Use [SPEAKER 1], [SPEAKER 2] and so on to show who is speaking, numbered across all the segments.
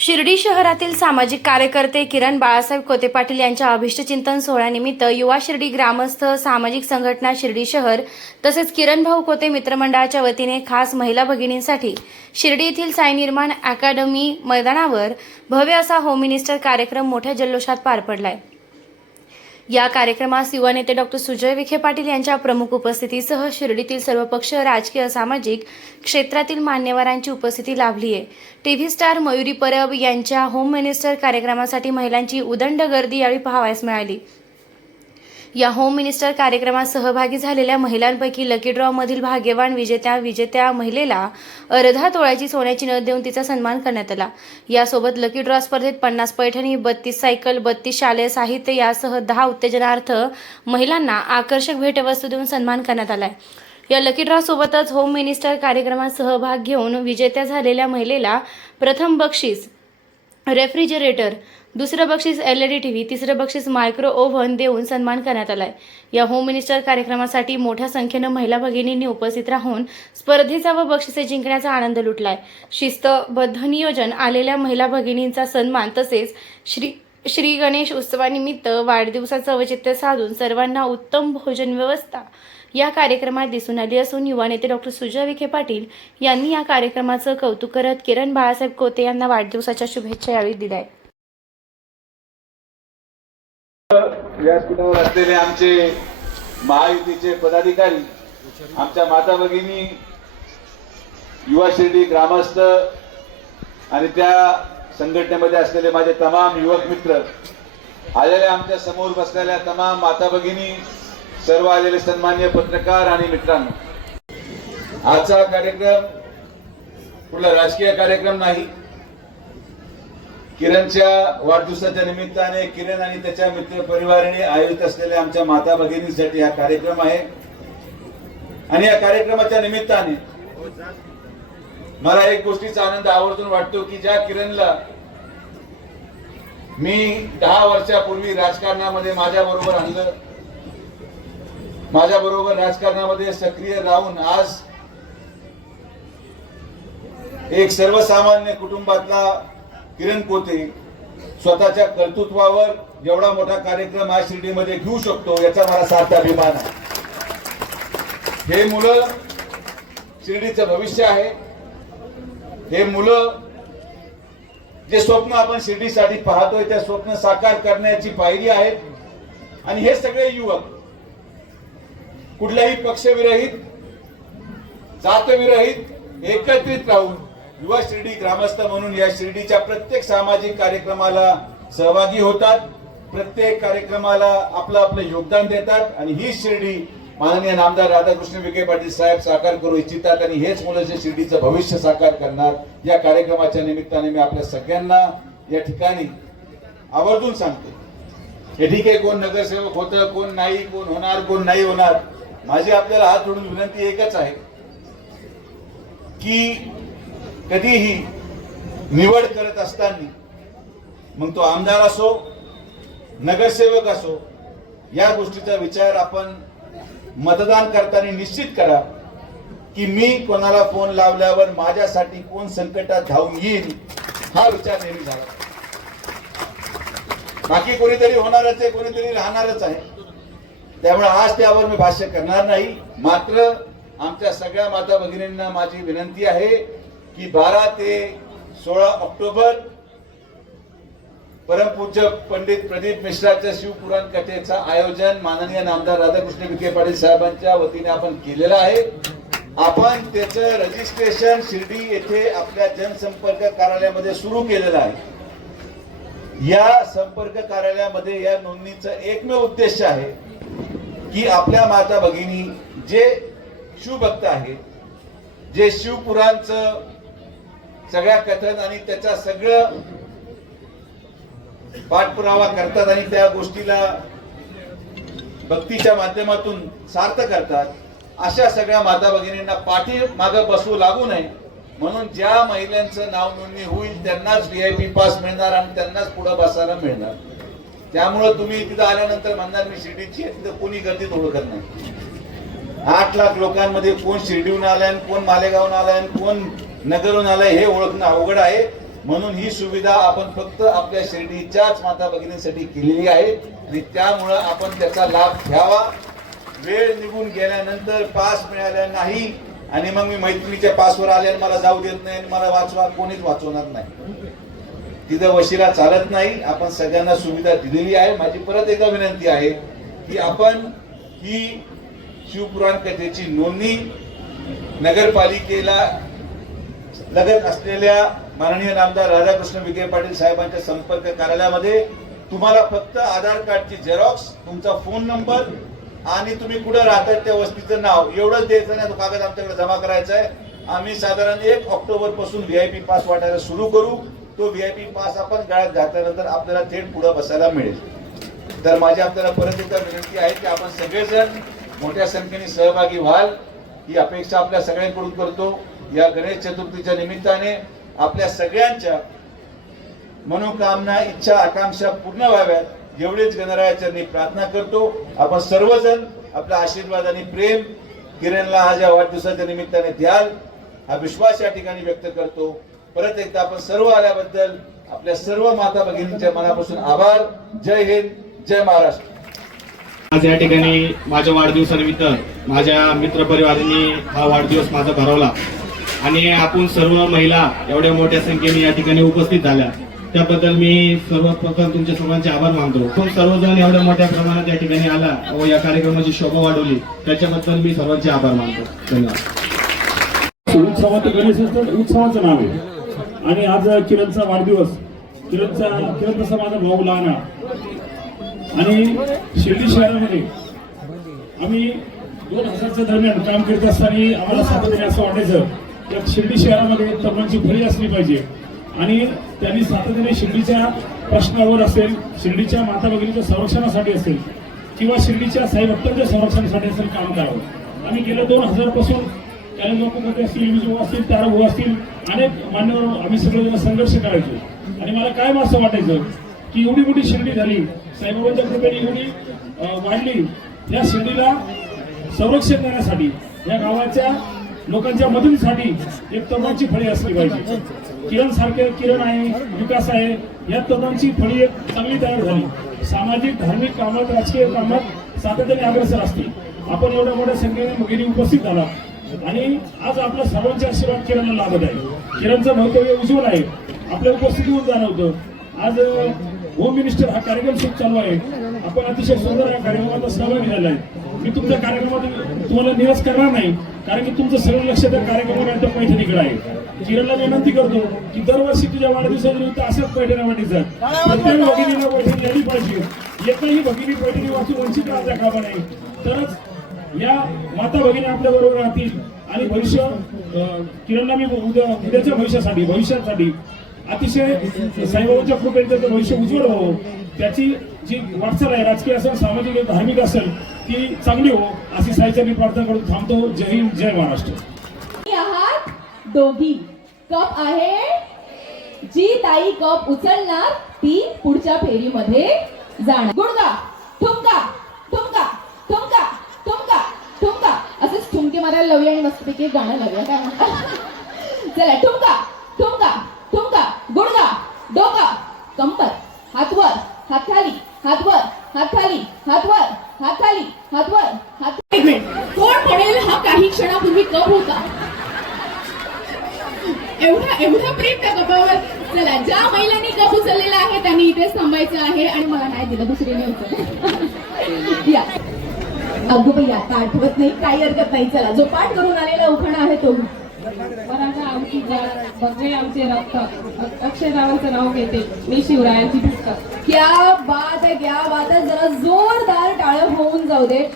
[SPEAKER 1] शिर्डी शहरातील सामाजिक कार्यकर्ते किरण बाळासाहेब कोते पाटील यांच्या अभिष्टचिंतन सोहळ्यानिमित्त युवा शिर्डी ग्रामस्थ सामाजिक संघटना शिर्डी शहर तसेच किरण भाऊ कोते मित्रमंडळाच्या वतीने खास महिला भगिनींसाठी शिर्डी येथील साई निर्माण अकॅडमी मैदानावर भव्य असा होम मिनिस्टर कार्यक्रम मोठ्या जल्लोषात पार पडलाय. या कार्यक्रमास युवा नेते डॉक्टर सुजय विखे पाटील यांच्या प्रमुख उपस्थितीसह शिर्डीतील सर्व पक्ष राजकीय सामाजिक क्षेत्रातील मान्यवरांची उपस्थिती लाभली आहे टीव्ही स्टार मयुरी परब यांच्या होम मिनिस्टर कार्यक्रमासाठी महिलांची उदंड गर्दी यावेळी पाहावयास मिळाली. या होम मिनिस्टर कार्यक्रमात सहभागी झालेल्या महिलांपैकी लकी ड्रॉ मधील भाग्यवान विजेत्या विजेत्या महिलेला अर्धा तोळ्याची सोन्याची नथ देऊन तिचा सन्मान करण्यात आला. यासोबत लकी ड्रॉ स्पर्धेत पन्नास पैठणी बत्तीस सायकल बत्तीस शालेय साहित्य यासह दहा उत्तेजनार्थ महिलांना आकर्षक भेटवस्तू देऊन सन्मान करण्यात आलाय. या लकी ड्रॉ सोबतच होम मिनिस्टर कार्यक्रमात सहभाग घेऊन विजेत्या झालेल्या महिलेला प्रथम बक्षीस रेफ्रिजरेटर दुसरं बक्षीस L E D T V तिसरं बक्षीस मायक्रो ओव्हन देऊन सन्मान करण्यात आलाय. या होम मिनिस्टर कार्यक्रमासाठी मोठ्या संख्येनं महिला भगिनींनी उपस्थित राहून स्पर्धेचा व बक्षिसे जिंकण्याचा आनंद लुटलाय. शिस्तबद्ध नियोजन आलेल्या महिला भगिनींचा सन्मान तसेच श्री श्री गणेश उत्सवानिमित्त वाढदिवसाचं औचित्य साधून सर्वांना उत्तम भोजन व्यवस्था या कार्यक्रमात दिसून आली असून युवा नेते डॉक्टर सुजय विखे पाटील यांनी या कार्यक्रमाचं कौतुक करत किरण बाळासाहेब कोते यांना वाढदिवसाच्या शुभेच्छा यावेळी दिल्या आहेत.
[SPEAKER 2] व्यासपीठावर असलेले आमचे महायुतीचे पदाधिकारी आमच्या माता भगिनी युवा शिर्डी ग्रामस्थ आणि त्या संघटनेमध्ये असलेले माझे तमाम युवक मित्र आलेल्या आमच्यासमोर बसलेल्या तमाम माता भगिनी सर्व आलेले सन्मान्य पत्रकार आणि मित्रांनो आजचा कार्यक्रम कुठला राजकीय कार्यक्रम नाही किरणच्या वाढदिवसाच्या निमित्ताने किरण आणि त्याच्या मित्र परिवाराने आयोजित असलेल्या आमच्या माता भगिनींसाठी हा कार्यक्रम आहे. आणि या कार्यक्रमाच्या निमित्ताने मला एक गोष्टीचा आनंद आवर्जून वाटतो की ज्या किरणला मी दहा वर्षापूर्वी राजकारणामध्ये माझ्या बरोबर आणलं माझ्या बरोबर राजकारणामध्ये सक्रिय राहून आज एक सर्वसामान्य कुटुंबातला किरण पोते स्वतःच्या कर्तृत्वावर एवढा मोठा कार्यक्रम आज शिर्डीमध्ये घेऊ शकतो याचा मला सार्थ अभिमान आहे. हे मुलं शिर्डीचं भविष्य आहे. हे मुलं जे स्वप्न आपण शिर्डीसाठी पाहतोय त्या स्वप्न साकार करण्याची पायरी आहे आणि हे सगळे युवक कुठल्याही पक्षविरहित जातविरहित एकत्रित राहून युवा शिर्डी ग्रामस्थ म्हणून या शिर्डीच्या प्रत्येक सामाजिक कार्यक्रमाला सहभागी होतात. प्रत्येक कार्यक्रमाला आपलं आपलं योगदान देतात. आणि ही शिर्डी माननीय नामदार राधाकृष्ण विखे पाटील साहेब साकार करू इच्छितात आणि हेच मुलं जे शिर्डीचं भविष्य साकार करणार या कार्यक्रमाच्या निमित्ताने मी आपल्या सगळ्यांना या ठिकाणी आवर्जून सांगतो. हे ठीक आहे कोण नगरसेवक होतं कोण नाही कोण होणार कोण नाही होणार माझी आपल्याला हात जोडून विनंती एकच आहे की कधीही निवड करत असताना मग तो आमदार असो नगरसेवक असो या गोष्टीचा विचार आपण मतदान करताना निश्चित करा की मी कोणाला फोन लावल्यावर माझ्यासाठी कोण संकटात धावून येईल हा विचार नेहमी झाला. बाकी कोणीतरी होणारच आहे कोणीतरी राहणारच आहे. त्यामुळे आज त्यावर मी भाष्य करणार नाही. मात्र आमच्या सगळ्या माता भगिनींना माझी विनंती आहे की बारा ते सोळा ऑक्टोबर परमपूज्य पंडित प्रदीप मिश्राच्या शिवपुराण कथेचं आयोजन माननीय नामदार राधाकृष्ण विखे पाटील साहेबांच्या वतीने आपण केलेलं आहे. आपण त्याचं रजिस्ट्रेशन शिर्डी येथे आपल्या जनसंपर्क कार्यालयामध्ये सुरू केलेलं आहे. या संपर्क कार्यालयामध्ये या नोंदणीचं एकमेव उद्देश आहे की आपल्या माता भगिनी जे शिवभक्त आहेत जे शिवपुराणचं सगळ्या कथन आणि त्याचा सगळं पाठपुरावा करतात आणि त्या गोष्टीला भक्तीच्या माध्यमातून सार्थ करतात. अशा सगळ्या माता भगिनींना पाठी मागं बसवू लागू नये. म्हणून ज्या महिलांचं नाव नोंदणी होईल त्यांनाच व्हीआयपी पास मिळणार आणि त्यांनाच पुढे बसायला मिळणार. त्यामुळं तुम्ही तिथं आल्यानंतर म्हणणार मी शिर्डीची आहे तिथं कोणी गर्दीत ओळखत नाही. आठ लाख लोकांमध्ये कोण शिर्डीहून आलाय कोण मालेगावून आलाय आणि कोण नगरहून आलाय हे ओळखणं अवघड आहे. म्हणून ही सुविधा आपण फक्त आपल्या शिर्डीच्याच माता भगिनींसाठी केलेली आहे. आणि त्यामुळं आपण त्याचा लाभ घ्यावा. वेळ निघून गेल्यानंतर पास मिळाला नाही. आणि मग मी मैत्रिणीच्या पासवर आले आणि मला जाऊ देत नाही आणि मला वाचवा कोणीच वाचवणार नाही. तिथं वशिला चालत नाही. आपण सगळ्यांना सुविधा दिलेली आहे. माझी परत एकदा विनंती आहे की आपण ही शिवपुराण कथेची नोंदणी नगरपालिकेला लगत असलेल्या माननीय नामदार राधाकृष्ण विखे पाटील साहेबांच्या संपर्क कार्यालयामध्ये तुम्हाला फक्त आधार कार्डची झेरॉक्स तुमचा फोन नंबर आणि तुम्ही कुठं राहतात त्या वस्तीचं नाव एवढंच द्यायचं नाही तो कागद आमच्याकडे जमा करायचा आहे. आम्ही साधारण एक ऑक्टोबरपासून व्हीआयपी पास वाटायला सुरू करू. तो व्हीआयपी पास आपण गाळ्यात घातल्यानंतर आपल्याला थेट पुढे बसायला मिळेल. तर माझी आपल्याला परत एकदा विनंती आहे की आपण सगळेजण मोठ्या संख्येने सहभागी व्हाल. ही अपेक्षा आपल्या सगळ्यांकडून करतो. या गणेश चतुर्थीच्या निमित्ताने आपल्या सगळ्यांच्या मनोकामना इच्छा आकांक्षा पूर्ण व्हाव्यात. एवढेच गणरायाचरणी प्रार्थना करतो. आपण सर्वजण आपला आशीर्वाद आणि प्रेम किरणला आज या वाढदिवसाच्या निमित्ताने द्याल हा विश्वास या ठिकाणी व्यक्त करतो. परत एकदा आपण सर्व आल्याबद्दल आपल्या सर्व माता भगिनींच्या मनापासून आभार. जय हिंद जय महाराष्ट्र.
[SPEAKER 3] आज या ठिकाणी माझ्या वाढदिवसानिमित्त माझ्या मित्रपरिवारांनी हा वाढदिवस माझा भरवला. आणि आपण सर्व महिला एवढ्या मोठ्या संख्येने या ठिकाणी उपस्थित झाल्या. त्याबद्दल मी सर्वप्रथम तुमच्या सर्वांचे आभार मानतो. पण सर्वजण एवढ्या मोठ्या प्रमाणात या ठिकाणी आला व या कार्यक्रमाची शोभा वाढवली त्याच्याबद्दल मी सर्वांचे आभार मानतो. धन्यवाद.
[SPEAKER 4] उत्सवात गणेश उत्सवाचं नाव आहे. आणि आज किरणचा वाढदिवस. किरणचा किरण तसा माझा भाऊ लहान आणि शिर्डी शहरामध्ये आम्ही दोन हजारच्या दरम्यान काम करत असताना आम्हाला सातत्याने असं वाटायचं. या शिर्डी शहरामध्ये तरुणांची भरी असली पाहिजे. आणि त्यांनी सातत्याने शिर्डीच्या प्रश्नावर असेल शिर्डीच्या माता भगिनीच्या संरक्षणासाठी असेल किंवा शिर्डीच्या साईभक्तांच्या संरक्षणासाठी असेल काम करावं. आम्ही गेल्या दोन हजारपासून काही लोक असतील विजू असतील ताराभाऊ असतील. अनेक मान्यवर आम्ही सगळेजण संघर्ष करायचो. आणि मला काय असं वाटायचं की एवढी मोठी शिर्डी झाली साईबाबांच्या कृपेने एवढी वाढली या शिर्डीला संरक्षण देण्यासाठी या गावाच्या लोकांच्या मदतीसाठी एक तरुणांची फळी असली पाहिजे. किरण सारखे किरण आहे विकास आहे या तरुणांची फळी एक चांगली तयार झाली. सामाजिक धार्मिक कामात राजकीय कामात सातत्याने अग्रसर असते आपण एवढ्या मोठ्या संख्येने भगिनी उपस्थित झाला. आणि आज आपला सर्वांचे आशीर्वाद किरणला लाभत आहे. किरणचं भवितव्य उज्ज्वल आहे. आपल्या उपस्थितीवर जाणवतं. आज होम मिनिस्टर हा कार्यक्रम सुरू चालू आहे. आपण अतिशय सुंदर या कार्यक्रमाचा सहभागी झाला आहे मी तुमच्या कार्यक्रमात तुम्हाला निराश करणार नाही. कारण की तुमचं सगळं लक्ष त्या कार्यक्रमावर आता पैठणीकडे आहे. किरणला विनंती करतो की दरवर्षी तुझ्या वाढदिवसानिमित्त असंच पैठणी जात प्रत्येक भगिनीला पैठणी आली पाहिजे. एकही भगिनी पैठणी वाचून वंचित राहता कामा नाही तरच या माता भगिनी आपल्या बरोबर राहतील. आणि भविष्य किरणला मी उद्या उद्याच्या भविष्यासाठी भविष्यासाठी अतिशय साईबाबांच्या कृपेने त्याचं भविष्य उज्ज्वल व्हावं. त्याची जी वाटचाल आहे राजकीय असेल सामाजिक धार्मिक असेल ती चांगली हो अशी साईच्या मी प्रार्थना करून थांबतो. जय हिंद जय महाराष्ट्र.
[SPEAKER 5] आहात दोघी. कप आहे. जी ताई कप उचलणार ती पुढच्या फेरीमध्ये जाणार. गुडगा ठुमका ठुमका ठुमका ठुमका ठुमका असेच ठुमके मारायला लावूया आणि मस्तपैकी गाणं लावूया काय म्हणता? चला ठुमका ठुमका ठुमका गुडगा डोका. कंबर हात वर हात खाली हातवर हात खाली हात हात खाली हात वर हात कोण म्हणेल हा काही क्षणापूर्वी कप होता? एवढा एवढा प्रेम त्या कपावर चला ज्या महिलांनी कप उचललेला आहे त्यांनी इथेच थांबायचं आहे आणि मला नाही दिलं दुसरीने उचल या. अगं बाई आता आठवत नाही काही हरकत नाही. चला जो पाठ करून आलेला उखाणा आहे तो.
[SPEAKER 6] मराठा आमची जात बघे आमचे रक्त अक्षररावांचं नाव घेते मी शिवरायांची भक्त
[SPEAKER 5] क्या बात आहे क्या बात आहे जरा जोरदार टाळ होऊन जाऊ दे.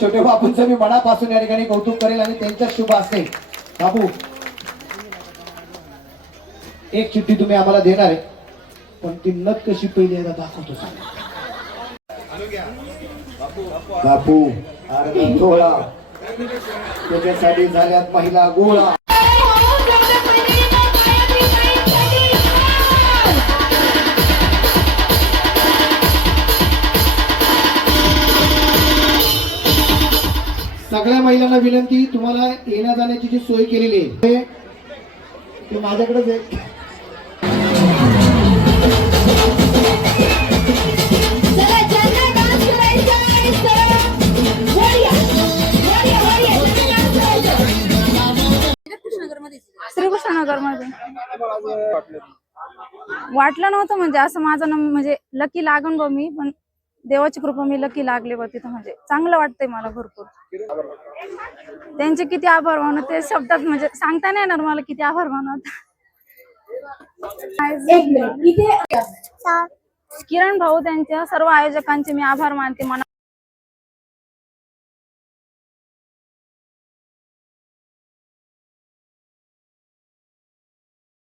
[SPEAKER 7] छोटे बापूंचं मी मनापासून या ठिकाणी कौतुक करेल आणि त्यांच्या शुभ असते बापू एक चिठ्ठी तुम्ही आम्हाला देणार आहे पण ती नत कशी पहिली आहे दाखवतो बापू अर्धा सोहळा. त्याच्यासाठी झाल्यात महिला गोळा. सगळ्या महिलांना विनंती तुम्हाला येण्या जाण्याची जी सोय केलेली आहे. ते माझ्याकडेच आहे.
[SPEAKER 8] वाटलं नव्हतं म्हणजे असं माझं म्हणजे लकी लागून बा मी पण देवाची कृपा मी लकी लागले बा तिथं. म्हणजे चांगलं वाटतंय मला भरपूर. त्यांचे किती आभार मानू ते शब्दात म्हणजे सांगता नाही येणार मला किती आभार मानत किरण भाऊ त्यांच्या सर्व आयोजकांचे मी आभार मानते. मना